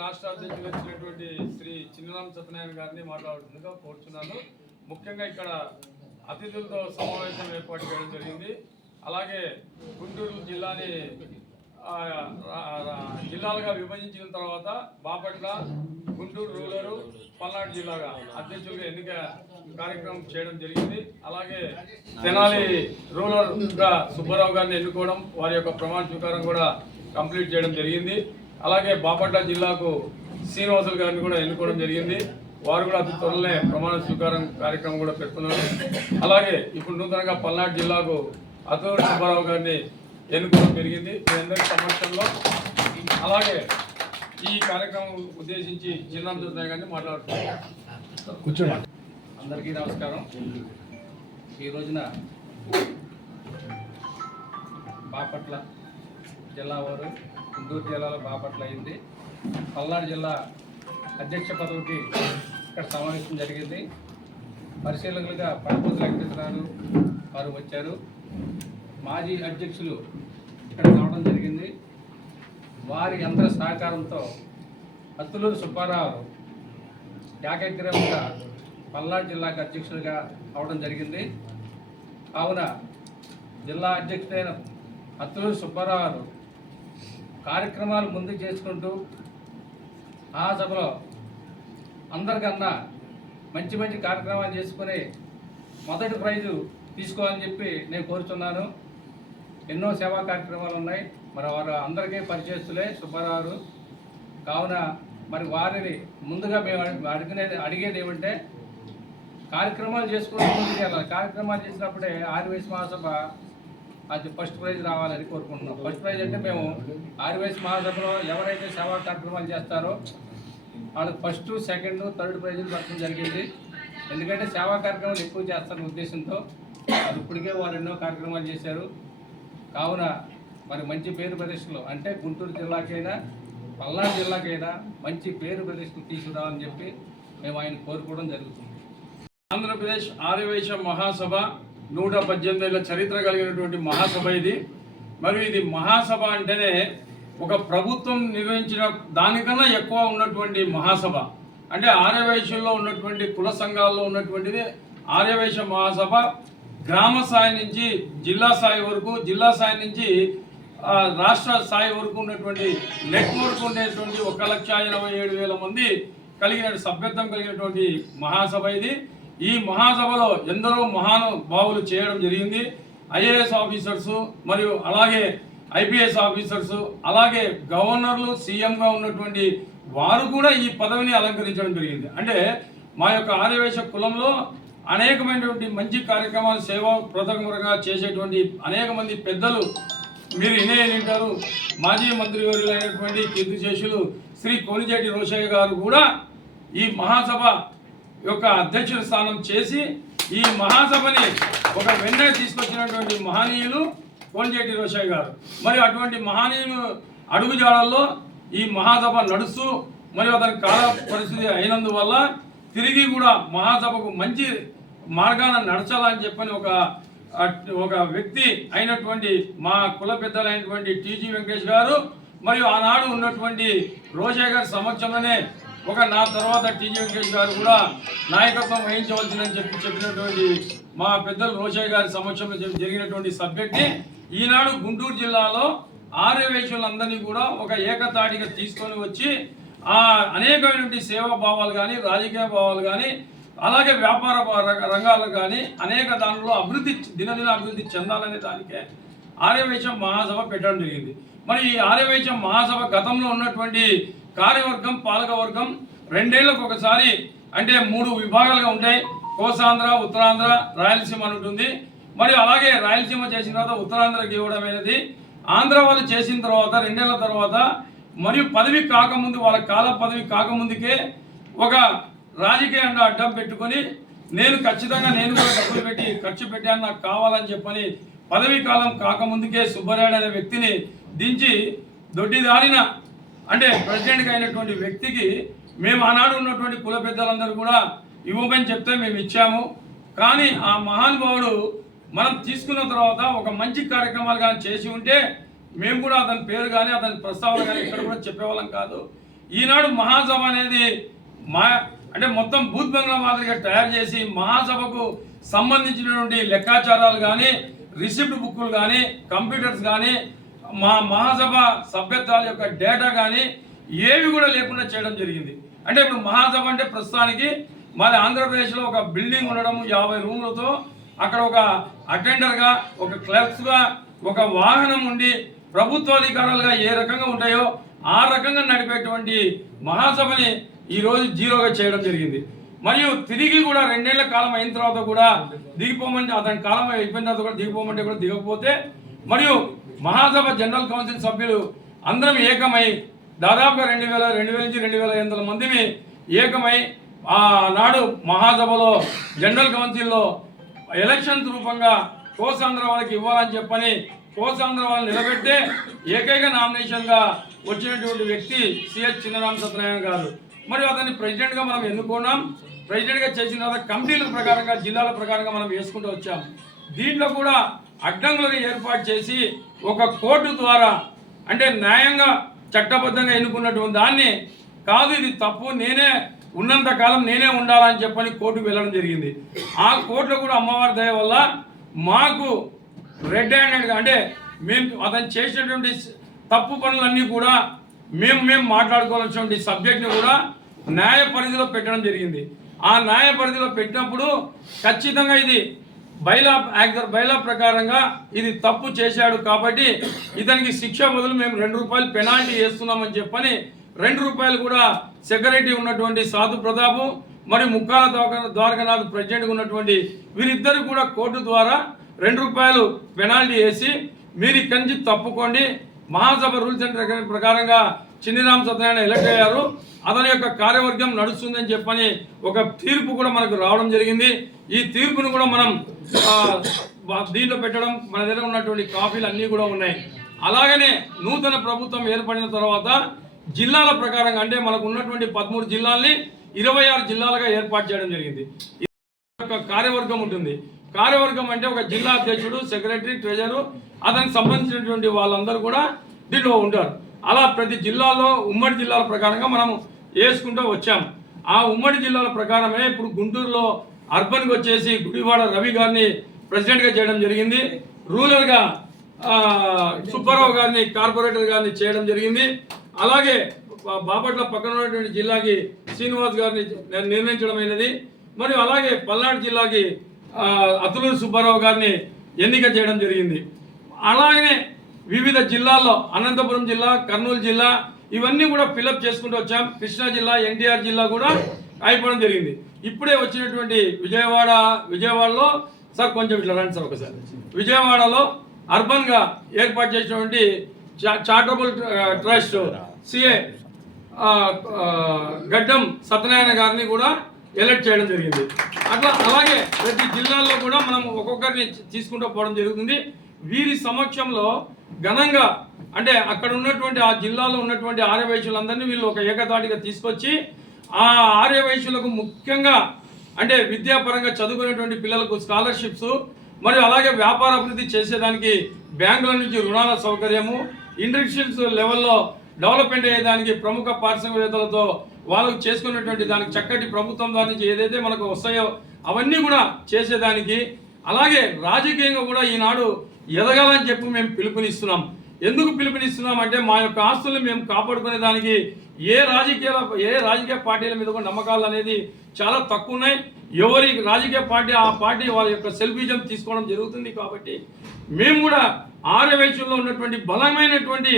రాష్ట్ర అధ్యక్షులు వచ్చినటువంటి శ్రీ చిన్నరామ సత్యనారాయణ గారిని మాట్లాడుతుందిగా కోరుచున్నాను. ముఖ్యంగా ఇక్కడ అతిథులతో సమావేశం ఏర్పాటు చేయడం జరిగింది. అలాగే గుంటూరు జిల్లాని జిల్లాలుగా విభజించిన తర్వాత బాపట్ల గుంటూరు రూరల్ పల్నాడు జిల్లాగా అధ్యక్షులుగా ఎన్నిక కార్యక్రమం చేయడం జరిగింది. అలాగే తెనాలి రూరల్గా సుబ్బారావు గారిని ఎన్నుకోవడం వారి యొక్క ప్రమాణ స్వీకారం కూడా కంప్లీట్ చేయడం జరిగింది. అలాగే బాపట్ల జిల్లాకు శ్రీనివాసులు గారిని కూడా ఎన్నుకోవడం జరిగింది. వారు కూడా అతి త్వరలోనే ప్రమాణ స్వీకారం కార్యక్రమం కూడా పెడుతున్నారు అలాగే ఇప్పుడు నూతనంగా పల్నాడు జిల్లాకు అతూరు సుబ్బారావు గారిని ఎన్నుకోవడం జరిగింది. మీ అందరి సమక్షంలో. అలాగే ఈ కార్యక్రమం ఉద్దేశించి చిన్న గారిని మాట్లాడుతున్నారు అందరికీ నమస్కారం. ఈ రోజున బాపట్ల జిల్లా వారు గుంటూరు జిల్లాలో బాపట్ల అయింది పల్నాడు జిల్లా అధ్యక్ష పదవికి ఇక్కడ సమావేశం జరిగింది. పరిశీలకులుగా పడపూజ వెంకటేశ్వరరావు వారు వచ్చారు. మాజీ అధ్యక్షులు ఇక్కడ రావడం జరిగింది. వారి యంత్ర సహకారంతో అత్తులూరు సుబ్బారావు ఏకగ్రీవంగా పల్నాడు జిల్లాకు అధ్యక్షులుగా అవడం జరిగింది. కావున జిల్లా అధ్యక్షుడైన అత్తులూరు సుబ్బారావు కార్యక్రమాలు ముందు చేసుకుంటూ ఆ సభలో అందరికన్నా మంచి మంచి కార్యక్రమాలు చేసుకుని మొదటి ప్రైజు తీసుకోవాలని చెప్పి నేను కోరుతున్నాను ఎన్నో సేవా కార్యక్రమాలు ఉన్నాయి. మరి వారు అందరికీ పరిచయస్తులే సుబ్బారావు. కావున మరి వారిని ముందుగా మేము అడిగినది అడిగేది ఏమంటే కార్యక్రమాలు చేసుకుంటూ ముందుకు వెళ్ళాలి కార్యక్రమాలు చేసినప్పుడే ఆర్వైఎస్ మహాసభ అది ఫస్ట్ ప్రైజ్ రావాలని కోరుకుంటున్నాం. ఫస్ట్ ప్రైజ్ అంటే మేము ఆర్వైఎస్ మహాసభలో ఎవరైతే సేవా కార్యక్రమాలు చేస్తారో వాళ్ళకి ఫస్ట్ సెకండ్ థర్డ్ ప్రైజులు పట్టడం జరిగింది. ఎందుకంటే సేవా కార్యక్రమాలు ఎక్కువ చేస్తారన్న ఉద్దేశంతో అది ఇప్పటికే వారు ఎన్నో కార్యక్రమాలు చేశారు. కావున మరి మంచి పేరు ప్రతిష్టలు అంటే గుంటూరు జిల్లాకైనా పల్నాడు జిల్లాకైనా మంచి పేరు ప్రతిష్టలు తీసుకురావాలని చెప్పి మేము ఆయన కోరుకోవడం జరుగుతుంది. ఆంధ్రప్రదేశ్ ఆర్యవైశ్య మహాసభ నూట పద్దెనిమిది ఏళ్ళ చరిత్ర కలిగినటువంటి మహాసభ ఇది. మరియు ఇది మహాసభ అంటేనే ఒక ప్రభుత్వం నిర్వహించిన దానికన్నా ఎక్కువ ఉన్నటువంటి మహాసభ. అంటే ఆర్యవైశ్యంలో ఉన్నటువంటి కుల సంఘాల్లో ఉన్నటువంటిది ఆర్యవైశ్య మహాసభ. గ్రామ స్థాయి నుంచి జిల్లా స్థాయి వరకు జిల్లా స్థాయి నుంచి రాష్ట్ర స్థాయి వరకు ఉన్నటువంటి నెట్వర్క్ ఉండేటువంటి ఒక లక్ష ఇరవై ఏడు వేల మంది కలిగిన సభ్యత్వం కలిగినటువంటి మహాసభ ఇది. ఈ మహాసభలో ఎందరో మహానుభావులు చేయడం జరిగింది. ఐఏఎస్ ఆఫీసర్స్ మరియు అలాగే ఐపీఎస్ ఆఫీసర్స్ అలాగే గవర్నర్లు సీఎంగా ఉన్నటువంటి వారు కూడా ఈ పదవిని అలంకరించడం జరిగింది. అంటే మా యొక్క ఆర్యవేశ కులంలో అనేకమైనటువంటి మంచి కార్యక్రమాలు సేవా ప్రథమంగా చేసేటువంటి అనేక మంది పెద్దలు మీరు వినే వింటారు మాజీ మంత్రివర్యులైనటువంటి కీర్తిశేషులు శ్రీ కోనిజేటి రోషయ్య గారు కూడా ఈ మహాసభ యొక్క అధ్యక్షుల స్థానం చేసి ఈ మహాసభని ఒక వెన్నె తీసుకొచ్చినటువంటి మహనీయులు కోనిజేటి రోషయ్య గారు. మరి అటువంటి మహనీయులు అడుగుజాడల్లో ఈ మహాసభ నడుస్తూ మరియు అతని కాల పరిస్థితి అయినందువల్ల తిరిగి కూడా మహాసభకు మంచి మార్గాన నడచాలని చెప్పని ఒక ఒక వ్యక్తి అయినటువంటి మా కుల పెద్దలైనటువంటి టీజీ వెంకటేష్ గారు మరియు ఆనాడు ఉన్నటువంటి రోజా గారి సమక్షంలోనే ఒక నా తర్వాత టీజీ వెంకటేష్ గారు కూడా నాయకత్వం వహించవలసిందని చెప్పి చెప్పినటువంటి మా పెద్దలు రోషయ్య గారి సమక్షంలో జరిగినటువంటి సబ్జెక్ట్ని ఈనాడు గుంటూరు జిల్లాలో ఆర్యవేషులందరినీ కూడా ఒక ఏకతాటిగా తీసుకొని వచ్చి ఆ అనేకమైనటువంటి సేవా భావాలు కానీ రాజకీయ భావాలు కానీ అలాగే వ్యాపార రంగాలు కానీ అనేక దానిలో అభివృద్ధి దినదిన అభివృద్ధి చెందాలనే దానికే ఆర్యవైశ్యం మహాసభ పెట్టడం జరిగింది. మరి ఈ ఆర్యవైశ్యం మహాసభ గతంలో ఉన్నటువంటి కార్యవర్గం పాలకవర్గం రెండేళ్ళకు ఒకసారి అంటే మూడు విభాగాలుగా ఉంటాయి. కోసాంధ్ర ఉత్తరాంధ్ర రాయలసీమ అని ఉంటుంది. మరియు అలాగే రాయలసీమ చేసిన తర్వాత ఉత్తరాంధ్రకి ఇవ్వడం అనేది ఆంధ్ర వాళ్ళు చేసిన తర్వాత రెండేళ్ళ తర్వాత మరియు పదవి కాకముందు వాళ్ళ కాల పదవి కాకముందుకే ఒక రాజకీయంగా అడ్డం పెట్టుకొని నేను ఖచ్చితంగా నేను కూడా డబ్బులు పెట్టి ఖర్చు పెట్టాను నాకు కావాలని చెప్పని పదవీ కాలం కాకముందుకే సుబ్బరాయుడు అనే వ్యక్తిని దించి దొడ్డిదారిన అంటే ప్రెసిడెంట్ అయినటువంటి వ్యక్తికి మేము ఆనాడు ఉన్నటువంటి కుల పెద్దలందరూ కూడా ఇవ్వమని చెప్తే మేము ఇచ్చాము. కానీ ఆ మహానుభావుడు మనం తీసుకున్న తర్వాత ఒక మంచి కార్యక్రమాలు కానీ చేసి ఉంటే మేము కూడా అతని పేరు కానీ అతని ప్రస్తావన కానీ ఇక్కడ కూడా చెప్పేవాళ్ళం కాదు. ఈనాడు మహాసభ అనేది మా అంటే మొత్తం బూత్ బంగ్లా మాదిరిగా తయారు చేసి మహాసభకు సంబంధించినటువంటి లెక్కాచారాలు కానీ రిసిప్ట్ బుక్కులు కానీ కంప్యూటర్స్ కానీ మా మహాసభ సభ్యత్వాల యొక్క డేటా కానీ ఏవి కూడా లేకుండా చేయడం జరిగింది. అంటే ఇప్పుడు మహాసభ అంటే ప్రస్తుతానికి మరి ఆంధ్రప్రదేశ్లో ఒక బిల్డింగ్ ఉండడం యాభై రూములతో అక్కడ ఒక అటెండర్గా ఒక క్లర్క్స్గా ఒక వాహనం ఉండి ప్రభుత్వాధికారులుగా ఏ రకంగా ఉంటాయో ఆ రకంగా నడిపేటువంటి మహాసభని ఈరోజు జీరోగా చేయడం జరిగింది. మరియు తిరిగి కూడా రెండేళ్ళ కాలం అయిన తర్వాత కూడా దిగిపోమంటే అతని కాలం అయిపోయిన తర్వాత కూడా దిగిపోమంటే కూడా దిగకపోతే మరియు మహాసభ జనరల్ కౌన్సిల్ సభ్యులు అందరం ఏకమై దాదాపుగా రెండు వేల రెండు వేల నుంచి రెండు వేల ఎనిమిది వందల మందిని ఏకమై ఆనాడు మహాసభలో జనరల్ కౌన్సిల్లో ఎలక్షన్స్ రూపంగా కోసాంధ్ర వాళ్ళకి ఇవ్వాలని చెప్పని కోసాంధ్ర వాళ్ళని నిలబెట్టే ఏకైక నామినేషన్గా వచ్చినటువంటి వ్యక్తి సిహెచ్ చిన్నరామ సత్యనారాయణ గారు. మరియు అతన్ని ప్రెసిడెంట్గా మనం ఎన్నుకున్నాం. ప్రెసిడెంట్గా చేసిన తర్వాత కమిటీల ప్రకారంగా జిల్లాల ప్రకారంగా మనం వేసుకుంటూ వచ్చాం. దీంట్లో కూడా అడ్డంకులుగా ఏర్పాటు చేసి ఒక కోర్టు ద్వారా అంటే న్యాయంగా చట్టబద్ధంగా ఎన్నుకున్నటువంటి దాన్ని కాదు ఇది తప్పు నేనే ఉన్నంత కాలం నేనే ఉండాలని చెప్పని కోర్టుకు వెళ్ళడం జరిగింది. ఆ కోర్టులో కూడా అమ్మవారి దయ వల్ల మాకు రెడ్ హ్యాండెడ్గా అంటే మేము అతను చేసినటువంటి తప్పు పనులన్నీ కూడా మేము మేము మాట్లాడుకోవాల్సినటువంటి సబ్జెక్ట్ని కూడా న్యాయ పరిధిలో పెట్టడం జరిగింది. ఆ న్యాయ పరిధిలో పెట్టినప్పుడు ఖచ్చితంగా ఇది బైలా యాక్టర్ బైలా ప్రకారంగా ఇది తప్పు చేశాడు కాబట్టి ఇతనికి శిక్ష బదులు మేము రెండు రూపాయలు పెనాల్టీ వేస్తున్నామని చెప్పని రెండు రూపాయలు కూడా సెక్రటరీ ఉన్నటువంటి సాధు ప్రతాపు మరియు ముక్కాల ద్వారక ద్వారకనాథ్ ప్రెసిడెంట్గా ఉన్నటువంటి వీరిద్దరు కూడా కోర్టు ద్వారా రెండు రూపాయలు పెనాల్టీ వేసి మీరు ఇక్కడి నుంచి తప్పుకోండి. మహాసభ రూల్స్ అండ్ రెగ్యులేషన్ ప్రకారంగా చిన్నిరామ్ సత్యనారాయణ ఎలక్ట్ అయ్యారు. అతని యొక్క కార్యవర్గం నడుస్తుందని చెప్పని ఒక తీర్పు కూడా మనకు రావడం జరిగింది. ఈ తీర్పును కూడా మనం దీనిలో దీంట్లో పెట్టడం మన దగ్గర ఉన్నటువంటి కాపీలు అన్నీ కూడా ఉన్నాయి. అలాగనే నూతన ప్రభుత్వం ఏర్పడిన తర్వాత జిల్లాల ప్రకారంగా అంటే మనకు ఉన్నటువంటి పదమూడు జిల్లాల్ని ఇరవై ఆరు జిల్లాలుగా ఏర్పాటు చేయడం జరిగింది. ఒక కార్యవర్గం ఉంటుంది. కార్యవర్గం అంటే ఒక జిల్లా అధ్యక్షుడు సెక్రటరీ ట్రెజరు అతనికి సంబంధించినటువంటి వాళ్ళందరూ కూడా దీంట్లో ఉంటారు. అలా ప్రతి జిల్లాలో ఉమ్మడి జిల్లాల ప్రకారంగా మనం వేసుకుంటూ వచ్చాం ఆ ఉమ్మడి జిల్లాల ప్రకారమే ఇప్పుడు గుంటూరులో అర్బన్కి వచ్చేసి గుడివాడ రవి గారిని ప్రెసిడెంట్గా చేయడం జరిగింది. రూరల్గా సుబ్బారావు గారిని కార్పొరేటర్ గారిని చేయడం జరిగింది. అలాగే బాపట్ల పక్కన ఉన్నటువంటి జిల్లాకి శ్రీనివాస్ గారిని నేను మరియు అలాగే పల్నాడు జిల్లాకి అతులూరు సుబ్బారావు గారిని ఎన్నిక చేయడం జరిగింది. అలాగనే వివిధ జిల్లాల్లో అనంతపురం జిల్లా కర్నూలు జిల్లా ఇవన్నీ కూడా ఫిలప్ చేసుకుంటూ వచ్చాం. కృష్ణా జిల్లా ఎన్టీఆర్ జిల్లా కూడా అయిపోవడం జరిగింది. ఇప్పుడే వచ్చినటువంటి విజయవాడ విజయవాడలో సార్ కొంచెం ఇట్లా రండి సార్ ఒకసారి. విజయవాడలో అర్బన్గా ఏర్పాటు చేసినటువంటి చా- ట్రస్ట్ సిఏ గడ్డం సత్యనారాయణ గారిని కూడా ఎలక్ట్ చేయడం జరిగింది. అట్లా అలాగే ప్రతి జిల్లాల్లో కూడా మనం ఒక్కొక్కరిని తీసుకుంటూ పోవడం జరుగుతుంది. వీరి సమక్షంలో ఘనంగా అంటే అక్కడ ఉన్నటువంటి ఆ జిల్లాలో ఉన్నటువంటి ఆర్యవైశ్యులందరినీ వీళ్ళు ఒక ఏకతాటిగా తీసుకొచ్చి ఆ ఆర్యవైశ్యులకు ముఖ్యంగా అంటే విద్యాపరంగా చదువుకునేటువంటి పిల్లలకు స్కాలర్షిప్స్ మరియు అలాగే వ్యాపార అభివృద్ధి చేసేదానికి బ్యాంకుల నుంచి రుణాల సౌకర్యము ఇండస్ట్రియల్స్ లెవెల్లో డెవలప్మెంట్ అయ్యేదానికి ప్రముఖ పారిశ్రామికవేత్తలతో వాళ్ళకు చేసుకున్నటువంటి దానికి చక్కటి ప్రభుత్వం దాని నుంచి ఏదైతే మనకు వస్తాయో అవన్నీ కూడా చేసేదానికి. అలాగే రాజకీయంగా కూడా ఈనాడు ఎదగాలని చెప్పి మేము పిలుపునిస్తున్నాం. ఎందుకు పిలుపునిస్తున్నాం అంటే మా యొక్క ఆస్తుల్ని మేము కాపాడుకునే దానికి ఏ రాజకీయాల ఏ రాజకీయ పార్టీల మీద కూడా నమ్మకాలు అనేది చాలా తక్కువ ఉన్నాయి. ఎవరి రాజకీయ పార్టీ ఆ పార్టీ వాళ్ళ యొక్క సెల్ఫిజం తీసుకోవడం జరుగుతుంది కాబట్టి మేము కూడా ఆర్యవేశంలో ఉన్నటువంటి బలమైనటువంటి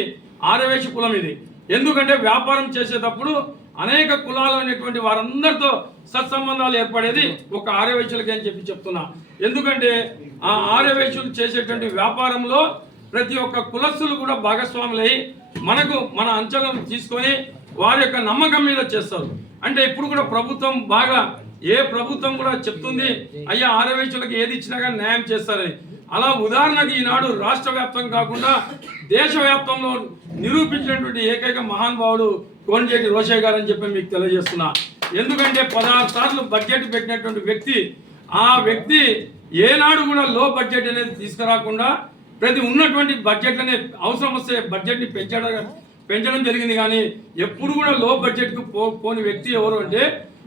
ఆర్యవేశ కులం ఇది. ఎందుకంటే వ్యాపారం చేసేటప్పుడు అనేక కులాలు అనేటువంటి వారందరితో సత్సంబంధాలు ఏర్పడేది ఒక ఆర్యవైశ్యులకి అని చెప్పి చెప్తున్నా. ఎందుకంటే ఆ ఆర్యవైశ్యులు చేసేటువంటి వ్యాపారంలో ప్రతి ఒక్క కులస్తులు కూడా భాగస్వాములై మనకు మన అంచలను తీసుకొని వారి యొక్క నమ్మకం మీద చేస్తారు. అంటే ఇప్పుడు కూడా ప్రభుత్వం బాగా ఏ ప్రభుత్వం కూడా చెప్తుంది అయ్యా ఆరవేచులకు ఏది ఇచ్చినా కానీ న్యాయం చేస్తారని. అలా ఉదాహరణకు ఈనాడు రాష్ట్ర వ్యాప్తం కాకుండా దేశవ్యాప్తంలో నిరూపించినటువంటి ఏకైక మహానుభావుడు కోనిజేటి రోషయ్య గారు అని చెప్పి మీకు తెలియజేస్తున్నా. ఎందుకంటే పదహారు సార్లు బడ్జెట్ పెట్టినటువంటి వ్యక్తి ఆ వ్యక్తి ఏనాడు కూడా లో బడ్జెట్ అనేది తీసుకురాకుండా ప్రతి ఉన్నటువంటి బడ్జెట్లనే అవసరం వస్తే బడ్జెట్ని పెంచడం పెంచడం జరిగింది కానీ ఎప్పుడు కూడా లో బడ్జెట్కు పో పోని వ్యక్తి ఎవరు అంటే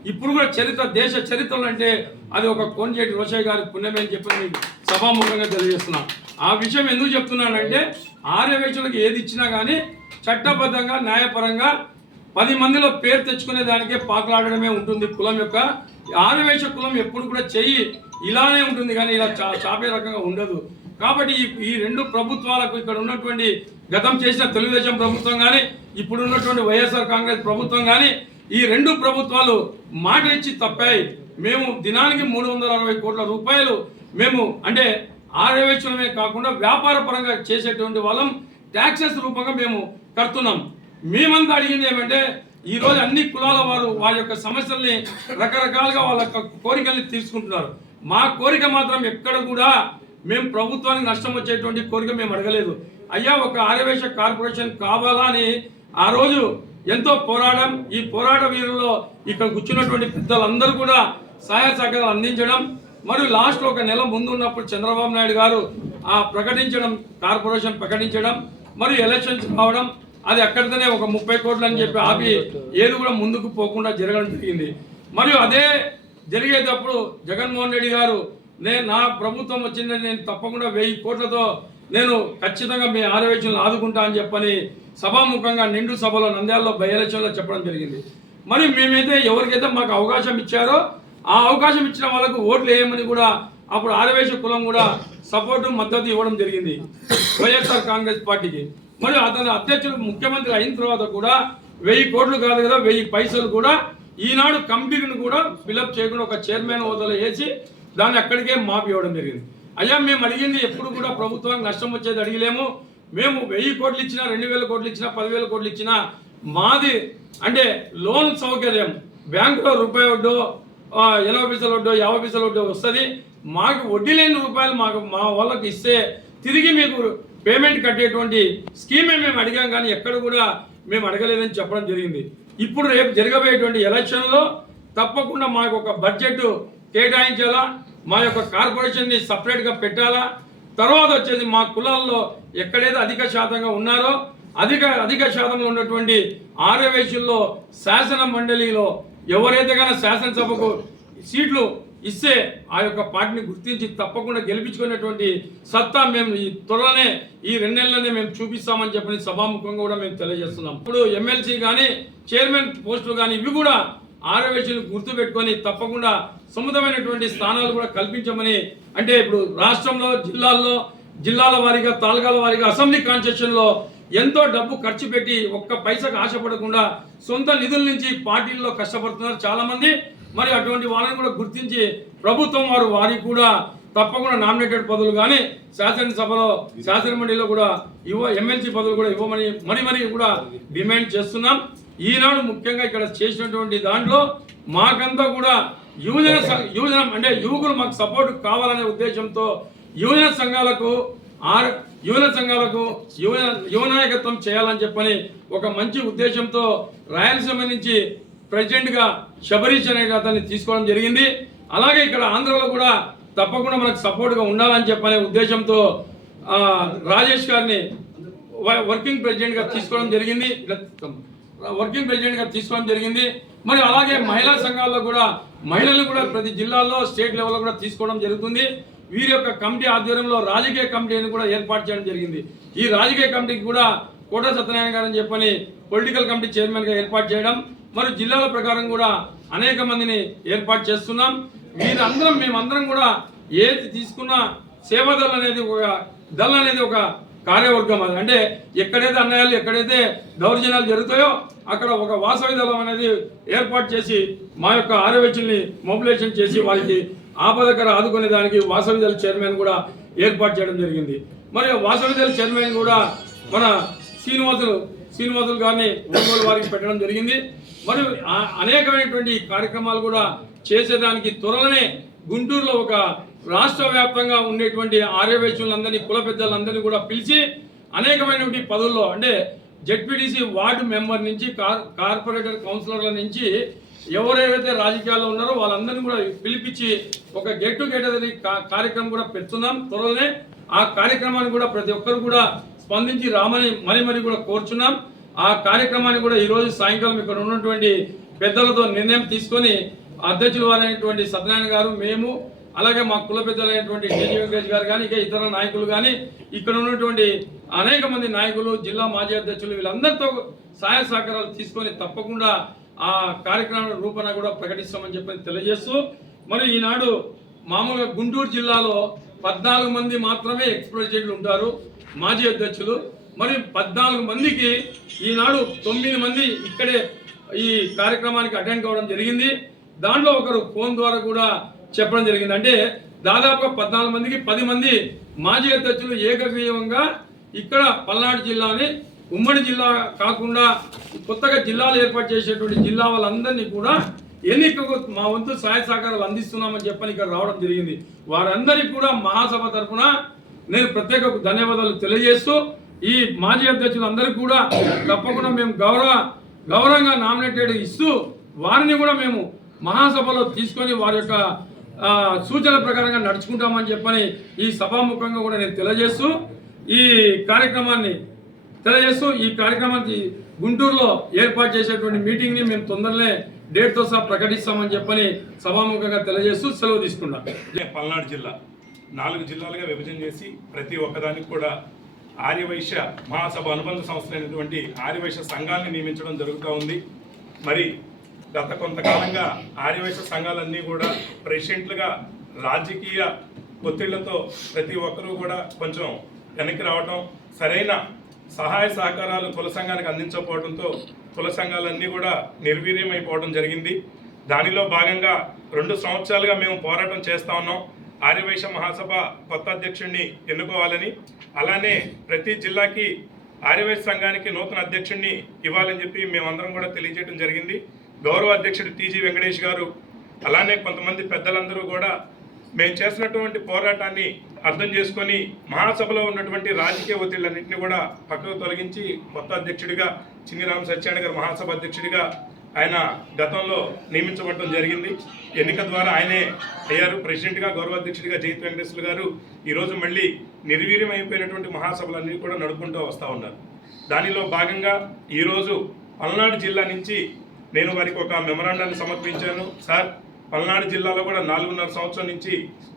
ఇప్పుడు కూడా చరిత్ర దేశ చరిత్రలు అంటే అది ఒక కోన్జేటి రోషయ్య గారి పుణ్యమే అని చెప్పి మీకు సభాముఖంగా తెలియజేస్తున్నాను ఆ విషయం ఎందుకు చెప్తున్నానంటే ఆర్యవేక్షలకు ఏది ఇచ్చినా కానీ చట్టబద్ధంగా న్యాయపరంగా పది మందిలో పేరు తెచ్చుకునే దానికే పాకులాడడమే ఉంటుంది కులం యొక్క. ఆదివేశ కులం ఎప్పుడు కూడా చెయ్యి ఇలానే ఉంటుంది కానీ ఇలా చా చాపే రకంగా ఉండదు. కాబట్టి ఈ- ఈ రెండు ప్రభుత్వాలకు ఇక్కడ ఉన్నటువంటి గతం చేసిన తెలుగుదేశం ప్రభుత్వం కానీ ఇప్పుడు ఉన్నటువంటి వైఎస్ఆర్ కాంగ్రెస్ ప్రభుత్వం కానీ ఈ రెండు ప్రభుత్వాలు మాట ఇచ్చి తప్పాయి. మేము దినానికి మూడు వందల అరవై కోట్ల రూపాయలు మేము అంటే ఆర్యవేక్షణమే కాకుండా వ్యాపార పరంగా చేసేటువంటి వాళ్ళం. ట్యాక్సెస్ రూపంగా మేము కడుతున్నాం. మేమంతా అడిగింది ఏమంటే ఈరోజు అన్ని కులాల వారు వారి యొక్క సమస్యల్ని రకరకాలుగా వాళ్ళ యొక్క కోరికల్ని తీసుకుంటున్నారు మా కోరిక మాత్రం ఎక్కడ కూడా మేము ప్రభుత్వానికి నష్టం వచ్చేటువంటి కోరిక మేము అడగలేదు. అయ్యా ఒక ఆర్యవేశ కార్పొరేషన్ కావాలా అని ఆ రోజు ఎంతో పోరాటం. ఈ పోరాట వీరుల్లో ఇక్కడ కూర్చున్నటువంటి పెద్దలందరూ కూడా సహాయ సహకారాలు అందించడం. మరియు లాస్ట్ ఒక నెల ముందు ఉన్నప్పుడు చంద్రబాబు నాయుడు గారు ఆ ప్రకటించడం కార్పొరేషన్ ప్రకటించడం మరియు ఎలక్షన్స్ కావడం అది అక్కడితోనే ఒక ముప్పై కోట్లు అని చెప్పి ఆపి ఏది కూడా ముందుకు పోకుండా జరగడం జరిగింది. మరియు అదే జరిగేటప్పుడు జగన్మోహన్ రెడ్డి గారు నేను నా ప్రభుత్వం వచ్చిందని నేను తప్పకుండా వెయ్యి కోట్లతో నేను ఖచ్చితంగా మీ ఆరోగ్యం ఆదుకుంటా అని చెప్పని సభాముఖంగా నిండు సభలో నంద్యాలలో బై చెప్పడం జరిగింది. మరి మేమైతే ఎవరికైతే మాకు అవకాశం ఇచ్చారో ఆ అవకాశం ఇచ్చిన వాళ్ళకు ఓట్లు వేయమని కూడా అప్పుడు ఆరవేశ కులం కూడా సపోర్టు మద్దతు ఇవ్వడం జరిగింది వైఎస్ఆర్ కాంగ్రెస్ పార్టీకి. మరియు అతను అధ్యక్షుడు ముఖ్యమంత్రి అయిన తర్వాత కూడా వెయ్యి కోట్లు కాదు కదా వెయ్యి పైసలు కూడా ఈనాడు కమిటీని కూడా ఫిలప్ చేయకుండా ఒక చైర్మన్ హోదాలో వేసి దాన్ని అక్కడికే మాపి ఇవ్వడం జరిగింది. అయ్యా మేము అడిగింది ఎప్పుడు కూడా ప్రభుత్వానికి నష్టం వచ్చేది అడిగలేము. మేము వెయ్యి కోట్లు ఇచ్చినా రెండు వేల కోట్లు ఇచ్చినా పదివేల కోట్లు ఇచ్చినా మాది అంటే లోన్ సౌకర్యం. బ్యాంకులో రూపాయి వడ్డో ఎనభై పైసలు వడ్డో యాభై పైసలు వడ్డో వస్తుంది. మాకు వడ్డీ లేని రూపాయలు మాకు మా వాళ్ళకి ఇస్తే తిరిగి మీకు పేమెంట్ కట్టేటువంటి స్కీమే మేము అడిగాం కానీ ఎక్కడ కూడా మేము అడగలేదని చెప్పడం జరిగింది. ఇప్పుడు రేపు జరగబోయేటువంటి ఎలక్షన్లో తప్పకుండా మాకు ఒక బడ్జెట్ కేటాయించేలా? మా యొక్క కార్పొరేషన్ని సపరేట్గా పెట్టాలా? తర్వాత వచ్చేది మా కులాల్లో ఎక్కడైతే అధిక శాతంగా ఉన్నారో అధిక అధిక శాతంలో ఉన్నటువంటి ఆర్యవేశ్యుల్లో శాసన మండలిలో ఎవరైతే కానీ శాసనసభకు సీట్లు ఇస్తే ఆ యొక్క పార్టీని గుర్తించి తప్పకుండా గెలిపించుకునేటువంటి సత్తా మేము ఈ త్వరలోనే ఈ రెండు నెలలనే మేము చూపిస్తామని చెప్పని సభాముఖంగా కూడా మేము తెలియజేస్తున్నాం. ఇప్పుడు ఎమ్మెల్సీ కానీ చైర్మన్ పోస్టులు కానీ ఇవి కూడా ఆరవేశను గుర్తు పెట్టుకొని తప్పకుండా సముద్రమైనటువంటి స్థానాలు కూడా కల్పించమని అంటే ఇప్పుడు రాష్ట్రంలో జిల్లాల్లో జిల్లాల వారీగా తాలూకాల వారీగా అసెంబ్లీ కాన్స్టిట్యూషన్లో ఎంతో డబ్బు ఖర్చు పెట్టి ఒక్క పైసకు ఆశపడకుండా సొంత నిధుల నుంచి పార్టీల్లో కష్టపడుతున్నారు చాలామంది. మరి అటువంటి వాళ్ళని కూడా గుర్తించి ప్రభుత్వం వారు వారికి కూడా తప్పకుండా నామినేటెడ్ పదవులు కానీ శాసనసభలో శాసనమండలిలో కూడా ఇవ్వ ఎమ్మెల్సీ పదవులు కూడా ఇవ్వమని మరి మరి కూడా డిమాండ్ చేస్తున్నాం. ఈనాడు ముఖ్యంగా ఇక్కడ చేసినటువంటి దాంట్లో మాకంతా కూడా యువజన యువజన అంటే యువకులు మాకు సపోర్ట్ కావాలనే ఉద్దేశంతో యువజన సంఘాలకు ఆర్ యువన సంఘాలకు యువ యువ నాయకత్వం చేయాలని చెప్పని ఒక మంచి ఉద్దేశంతో రాయలసీమ నుంచి ప్రెసిడెంట్గా శబరీష్ అనే అతన్ని తీసుకోవడం జరిగింది. అలాగే ఇక్కడ ఆంధ్రలో కూడా తప్పకుండా మనకు సపోర్ట్గా ఉండాలని చెప్పనే ఉద్దేశంతో రాజేష్ గారిని వర్కింగ్ ప్రెసిడెంట్గా తీసుకోవడం జరిగింది. వర్కింగ్ ప్రెసిడెంట్గా తీసుకోవడం జరిగింది. మరి అలాగే మహిళా సంఘాల్లో కూడా మహిళలు కూడా ప్రతి జిల్లాలో స్టేట్ లెవెల్లో కూడా తీసుకోవడం జరుగుతుంది. వీరి యొక్క కమిటీ ఆధ్వర్యంలో రాజకీయ కమిటీని కూడా ఏర్పాటు చేయడం జరిగింది. ఈ రాజకీయ కమిటీకి కూడా కోట సత్యనారాయణ గారు అని చెప్పని పొలిటికల్ కమిటీ చైర్మన్గా ఏర్పాటు చేయడం మరి జిల్లాల ప్రకారం కూడా అనేక మందిని ఏర్పాటు చేస్తున్నాం. వీరందరం మేమందరం కూడా ఏది తీసుకున్నా సేవాదళ్ అనేది ఒక దళ అనేది ఒక కార్యవర్గం అది. అంటే ఎక్కడైతే అన్యాయాలు ఎక్కడైతే దౌర్జన్యాలు జరుగుతాయో అక్కడ ఒక వాసవి దళం అనేది ఏర్పాటు చేసి మా యొక్క ఆరోగ్యని మొబిలైజేషన్ చేసి వారికి ఆపదకర ఆదుకునే దానికి వాసవి దళ చైర్మన్ కూడా ఏర్పాటు చేయడం జరిగింది. మరి వాసవి దళ చైర్మన్ కూడా మన శ్రీనివాసులు శ్రీనివాసులు గారిని ఒంగోలు వారికి పెట్టడం జరిగింది. మరియు అనేకమైనటువంటి కార్యక్రమాలు కూడా చేసేదానికి త్వరలోనే గుంటూరులో ఒక రాష్ట్ర వ్యాప్తంగా ఉండేటువంటి ఆర్యవేశ్యులందరినీ కుల పెద్దలందరినీ కూడా పిలిచి అనేకమైనటువంటి పదవుల్లో అంటే జెడ్పీటీసీ వార్డు మెంబర్ నుంచి కార్ కార్పొరేటర్ కౌన్సిలర్ల నుంచి ఎవరెవరైతే రాజకీయాల్లో ఉన్నారో వాళ్ళందరినీ కూడా పిలిపించి ఒక గెట్ టుగెదర్ కార్యక్రమం కూడా పెడుతున్నాం త్వరలోనే. ఆ కార్యక్రమాన్ని కూడా ప్రతి ఒక్కరు కూడా స్పందించి రామని మరి మరి కూడా కోరుచున్నాం. ఆ కార్యక్రమాన్ని కూడా ఈరోజు సాయంకాలం ఇక్కడ ఉన్నటువంటి పెద్దలతో నిర్ణయం తీసుకొని అధ్యక్షులు వారైనటువంటి సత్యనారాయణ గారు మేము అలాగే మా కుల పెద్దలైనటువంటి కేజీ వెంకటేష్ గారు కానీ ఇతర నాయకులు కానీ ఇక్కడ ఉన్నటువంటి అనేక మంది నాయకులు జిల్లా మాజీ అధ్యక్షులు వీళ్ళందరితో సహాయ సహకారాలు తీసుకొని తప్పకుండా ఆ కార్యక్రమ రూపణ కూడా ప్రకటిస్తామని చెప్పి తెలియజేస్తూ మరి ఈనాడు మామూలుగా గుంటూరు జిల్లాలో పద్నాలుగు మంది మాత్రమే ఎక్స్ ప్రెసిడెంట్లు ఉంటారు మాజీ అధ్యక్షులు. మరి పద్నాలుగు మందికి ఈనాడు తొమ్మిది మంది ఇక్కడే ఈ కార్యక్రమానికి అటెండ్ కావడం జరిగింది. దాంట్లో ఒకరు ఫోన్ ద్వారా కూడా చెప్పడం జరిగింది. అంటే దాదాపుగా పద్నాలుగు మందికి పది మంది మాజీ అధ్యక్షులు ఏకగ్రీవంగా ఇక్కడ పల్నాడు జిల్లాని ఉమ్మడి జిల్లా కాకుండా కొత్తగా జిల్లాలు ఏర్పాటు చేసేటువంటి జిల్లా వాళ్ళందరినీ కూడా ఎన్నికకు మా వంతు సహాయ సహకారాలు అందిస్తున్నామని చెప్పని ఇక్కడ రావడం జరిగింది. వారందరికీ కూడా మహాసభ తరఫున నేను ప్రత్యేక ధన్యవాదాలు తెలియజేస్తూ ఈ మాజీ అధ్యక్షులందరికీ కూడా తప్పకుండా మేము గౌరవ గౌరవంగా నామినేటెడ్ ఇస్తూ వారిని కూడా మేము మహాసభలో తీసుకొని వారి యొక్క సూచనల ప్రకారంగా నడుచుకుంటామని చెప్పని ఈ సభాముఖంగా కూడా నేను తెలియజేస్తూ ఈ కార్యక్రమాన్ని తెలియజేస్తూ ఈ కార్యక్రమానికి గుంటూరులో ఏర్పాటు చేసేటువంటి మీటింగ్ని మేము తొందరనే డేట్తో సహా ప్రకటిస్తామని చెప్పని సభాముఖంగా తెలియజేస్తూ సెలవు తీసుకున్నాం. పల్నాడు జిల్లా. నాలుగు జిల్లాలుగా విభజన చేసి ప్రతి ఒక్కదానికి కూడా ఆర్యవైశ్య మహాసభ అనుబంధ సంస్థలైనటువంటి ఆర్యవైశ్య సంఘాన్ని నియమించడం జరుగుతూ ఉంది. మరి గత కొంతకాలంగా ఆర్యవైశ్య సంఘాలన్నీ కూడా ప్రెసిడెంట్లుగా రాజకీయ ఒత్తిళ్ళతో ప్రతి ఒక్కరూ కూడా కొంచెం వెనక్కి రావటం సరైన సహాయ సహకారాలు కుల సంఘానికి అందించకపోవడంతో కుల సంఘాలన్నీ కూడా నిర్వీర్యమైపోవడం జరిగింది. దానిలో భాగంగా రెండు సంవత్సరాలుగా మేము పోరాటం చేస్తా ఉన్నాం. ఆర్యవైశ్య మహాసభ కొత్త అధ్యక్షుడిని ఎన్నుకోవాలని అలానే ప్రతి జిల్లాకి ఆర్యవైశ్య సంఘానికి నూతన అధ్యక్షుడిని ఇవ్వాలని చెప్పి మేమందరం కూడా తెలియజేయడం జరిగింది. గౌరవ అధ్యక్షుడు టీజీ వెంకటేష్ గారు అలానే కొంతమంది పెద్దలందరూ కూడా మేము చేసినటువంటి పోరాటాన్ని అర్థం చేసుకొని మహాసభలో ఉన్నటువంటి రాజకీయ ఒత్తిళ్ళన్నింటినీ కూడా పక్కకు తొలగించి కొత్త అధ్యక్షుడిగా చిన్నిరామ సత్యాన్ని గారు మహాసభ అధ్యక్షుడిగా ఆయన గతంలో నియమించబడటం జరిగింది. ఎన్నిక ద్వారా ఆయనే అయ్యారు. ప్రెసిడెంట్గా గౌరవ అధ్యక్షుడిగా జయంత్ వెంకటేశ్వర గారు ఈరోజు మళ్ళీ నిర్వీర్యం అయిపోయినటువంటి మహాసభలన్నీ కూడా నడుపుకుంటూ వస్తూ ఉన్నారు. దానిలో భాగంగా ఈరోజు పల్నాడు జిల్లా నుంచి నేను వారికి ఒక మెమరాండాన్ని సమర్పించాను. సార్ పల్నాడు జిల్లాలో కూడా నాలుగున్నర సంవత్సరం నుంచి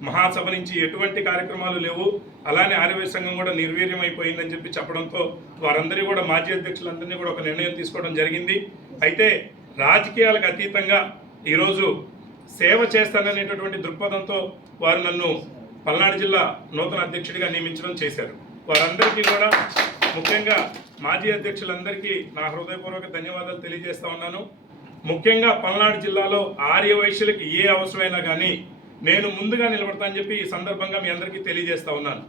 మహాసభ నుంచి ఎటువంటి కార్యక్రమాలు లేవు. అలానే ఆర్యవై సంఘం కూడా నిర్వీర్యం అయిపోయిందని చెప్పి చెప్పడంతో వారందరి కూడా మాజీ అధ్యక్షులందరినీ కూడా ఒక నిర్ణయం తీసుకోవడం జరిగింది. అయితే రాజకీయాలకు అతీతంగా ఈరోజు సేవ చేస్తాననేటటువంటి దృక్పథంతో వారు నన్ను పల్నాడు జిల్లా నూతన అధ్యక్షుడిగా నియమించడం చేశారు. వారందరికీ కూడా ముఖ్యంగా మాజీ అధ్యక్షులందరికీ నా హృదయపూర్వక ధన్యవాదాలు తెలియజేస్తా ఉన్నాను. ముఖ్యంగా పల్నాడు జిల్లాలో ఆర్య వైశ్యులకు ఏ అవసరమైనా కానీ నేను ముందుగా నిలబడతానని చెప్పి ఈ సందర్భంగా మీ అందరికీ తెలియజేస్తా ఉన్నాను.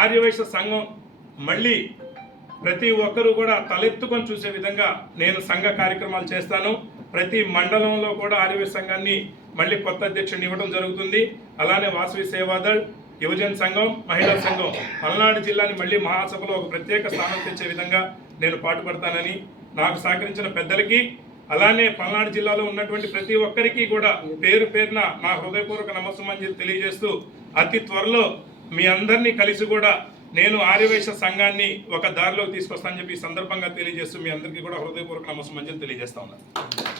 ఆర్యవైశ్య సంఘం మళ్ళీ ప్రతి ఒక్కరూ కూడా తలెత్తుకొని చూసే విధంగా నేను సంఘ కార్యక్రమాలు చేస్తాను. ప్రతి మండలంలో కూడా ఆర్యవైశ్య సంఘాన్ని మళ్ళీ కొత్త అధ్యక్షుడిని ఇవ్వడం జరుగుతుంది. అలానే వాసవి సేవాదళ్ యువజన సంఘం మహిళా సంఘం పల్నాడు జిల్లాని మళ్ళీ మహాసభలో ఒక ప్రత్యేక స్థానం తెచ్చే విధంగా నేను పాటుపడతానని నాకు సహకరించిన పెద్దలకి అలానే పల్నాడు జిల్లాలో ఉన్నటువంటి ప్రతి ఒక్కరికి కూడా పేరు పేరున నా హృదయపూర్వక నమస్సుమంజలి తెలియజేస్తూ అతి త్వరలో మీ అందరినీ కలిసి కూడా నేను ఆర్యవేశ సంఘాన్ని ఒక దారిలోకి తీసుకొస్తానని చెప్పి ఈ సందర్భంగా తెలియజేస్తూ మీ అందరికీ కూడా హృదయపూర్వక నమస్సుమంజలి తెలియజేస్తా ఉన్నాను